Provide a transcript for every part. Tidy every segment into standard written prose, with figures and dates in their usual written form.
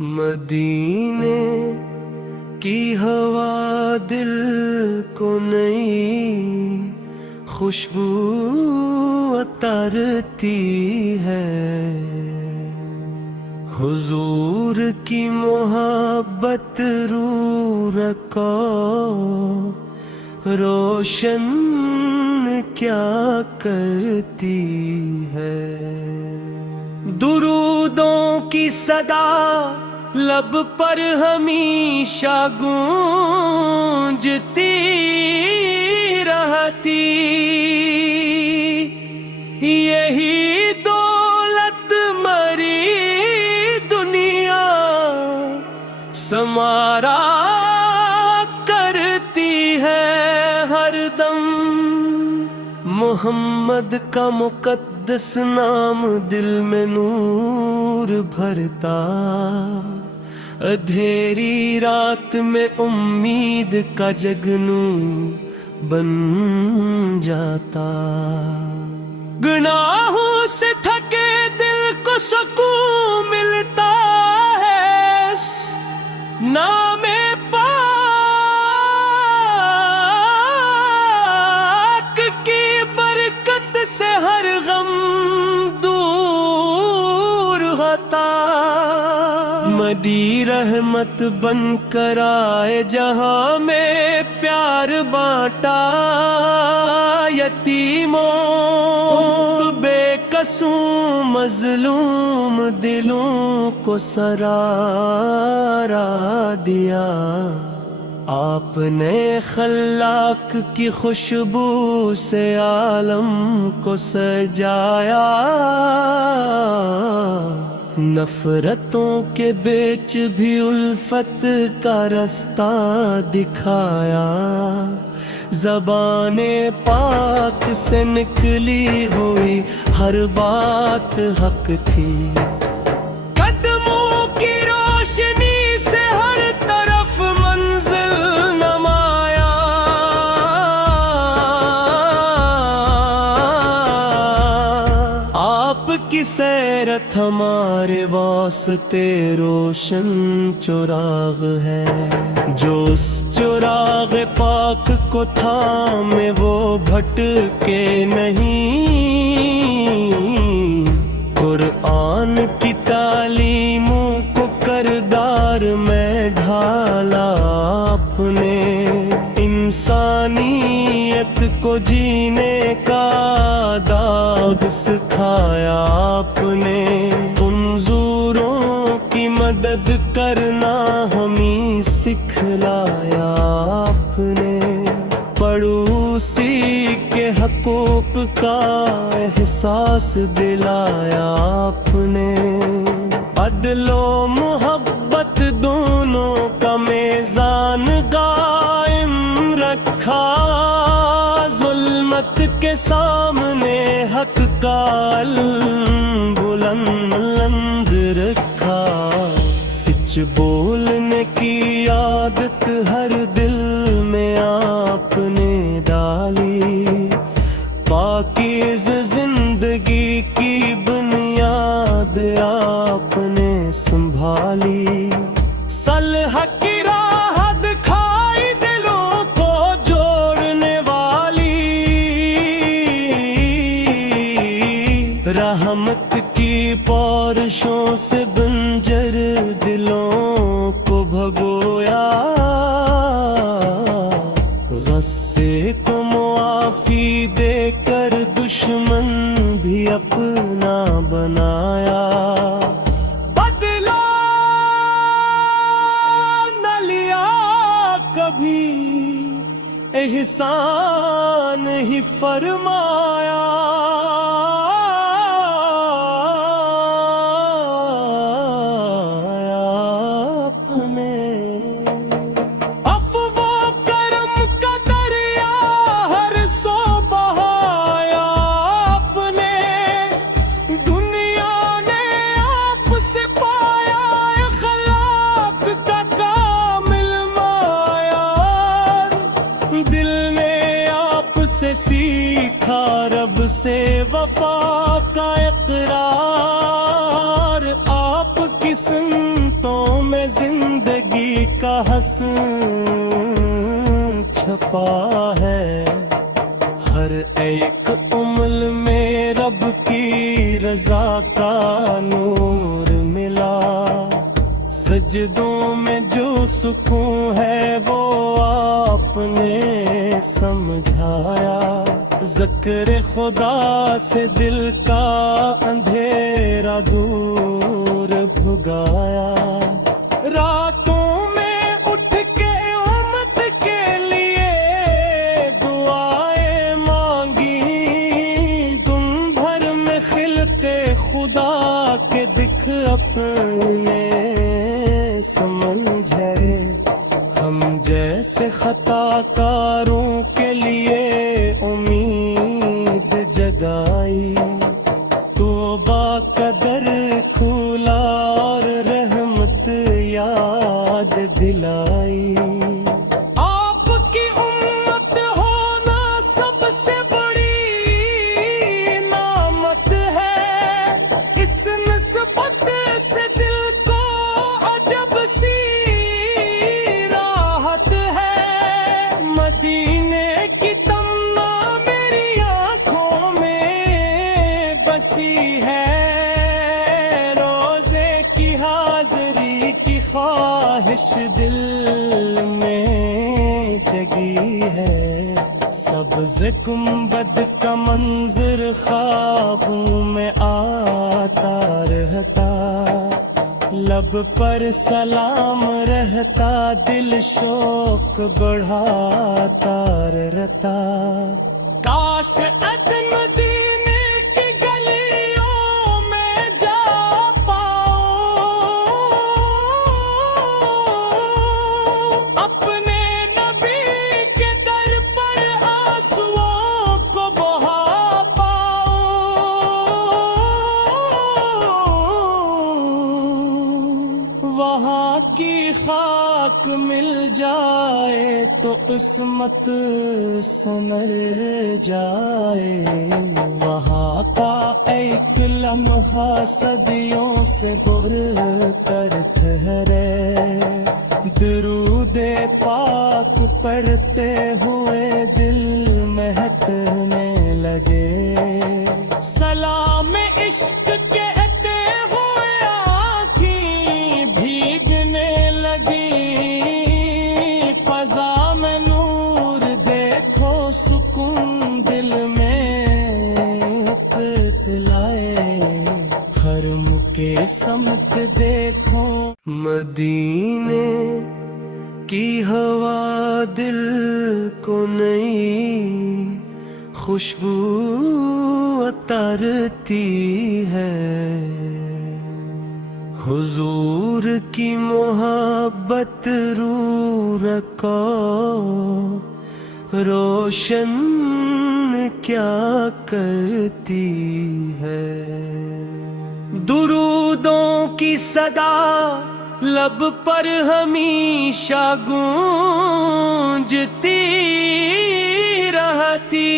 مدینے کی ہوا دل کو نئی خوشبو اتارتی ہے، حضور کی محبت روح کو روشن کیا کرتی ہے۔ درودوں کی صدا لب پر ہمیشہ گونجتی رہتی، یہی دولت مری دنیا سمارا کرتی ہے ہر دم۔ محمد کا مقدس نام دل میں نور بھرتا، اندھیری رات میں امید کا جگنو بن جاتا۔ گناہوں سے تھکے دل کو سکون ملتا ہے، نام پاک کی برکت سے ہر غم دور ہوتا۔ مدی رحمت بن کر آئے جہاں میں پیار بانٹا، یتیموں بے قصوں مظلوم دلوں کو سرارا دیا۔ آپ نے خلاق کی خوشبو سے عالم کو سجایا، نفرتوں کے بیچ بھی الفت کا رستہ دکھایا۔ زبان پاک سے نکلی ہوئی ہر بات حق تھی، قدموں کی روشنی سے ہر طرف منزل نمایا۔ آپ کی سیرت ہمارے واسطے روشن چراغ ہے، جو اس چراغ پاک کو تھامے وہ بھٹکے نہیں۔ قرآن کی تعلیموں کو کردار میں ڈھالا آپ نے، انسانیت کو جینے کا آداب سکھایا آپ نے۔ کمزوروں کی مدد کرنا ہمیں سکھلایا آپ نے، پڑوسی کے حقوق کا احساس دلایا آپ نے۔ عدل و محبت دونوں کا میزان قائم رکھا، ظلمت کے سامنے حق کا علم بلند رکھا۔ سچ بولنے کی عادت ہر دل میں آپ نے ڈالی، پاکیز زندگی کی بنیاد آپ نے سنبھالی۔ صلح کی راہ دکھائی دلوں کو جوڑنے والی، رحمت کی بارشوں سے بنجر دلوں کو بھگویا۔ غصے کو معافی دے کر دشمن بھی اپنا بنایا۔ بدلا نہ لیا کبھی، احسان ہی فرمایا۔ دل نے آپ سے سیکھا رب سے وفا کا اقرار، آپ کی سنتوں حسن چھپا ہے، ہر ایک عمل میں رب کی رضا کا نور ملا، سجدوں میں جو سکون ہے وہ آپ نے سمجھایا، ذکر خدا سے دل کا اندھیرا دور بھگایا، راتوں میں اٹھ کے امت کے لیے دعائیں مانگی، دن بھر میں خلقِ خدا کے دکھ اپنے سمجھے، ہم جیسے خطا کاروں کے لیے امید جگائی، توبہ کا در کھولا اور رحمت یاد دلائی، آپ کی امت ہونا سب سے بڑی نعمت ہے، اس نسبت سے دل کو عجب سی راحت ہے، مدینے کی تمنا میری آنکھوں میں بسی ہے، روزے کی حاضری کی خواہش دل میں جگی ہے، سبز گنبد کا منظر خوابوں میں آتا رہتا، لب پر سلام رہتا، دل شوق بڑھاتا رہتا، کاش عدن مدینے کی گلیوں میں جا پاؤں، اپنے نبی کے در پر آنسوؤں کو بہا پاؤں، وہاں کی خاک مل جائے تو قسمت سنر جائے، وہاں کا ایک لمحہ صدیوں سے بر کر ٹھہرے، درود پاک پڑھتے ہوئے دل مہکنے لگے، سلام عشق کہتے ہوئے آنکھیں بھیگنے لگی، فضا میں نور دیکھو سکون دل میں اطلاعے، حرم کے سمت دیکھو، مدینے کی ہوا دل کو نئی خوشبو اتارتی ہے، حضور کی محبت روح کو روشن کیا کرتی ہے، درودوں کی صدا لب پر ہمیشہ گونجتی رہتی،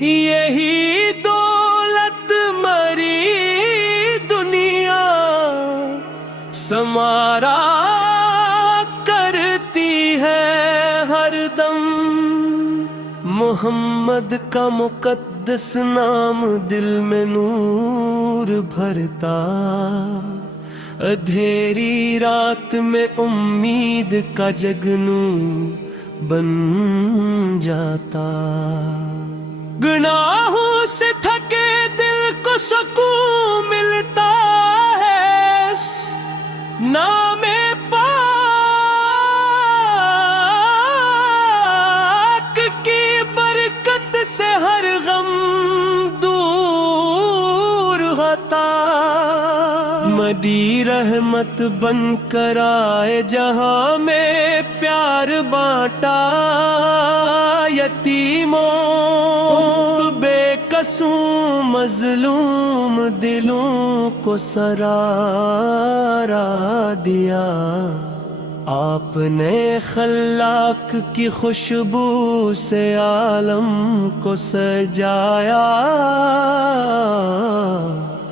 یہی دولت مری دنیا سمارا کرتی ہے ہر دم، محمد کا مقدس نام دل میں نور بھرتا، اندھیری رات میں امید کا جگنوں بن جاتا، گناہوں سے تھکے دل کو سکون ملتا ہے، نام پاک کی برکت سے ہر غم دور ہوتا، مدی رحمت بن کر آئے جہاں میں پیار بانٹا، یتیموں بے قصوں مظلوم دلوں کو سرارا دیا، آپ نے خلاق کی خوشبو سے عالم کو سجایا،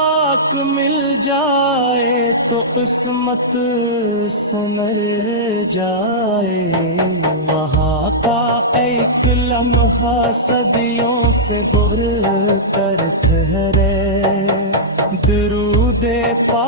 پاک مل جائے تو قسمت سنر جائے، وہاں کا ایک لمحہ صدیوں سے بر کر ٹھہرے، درود پاک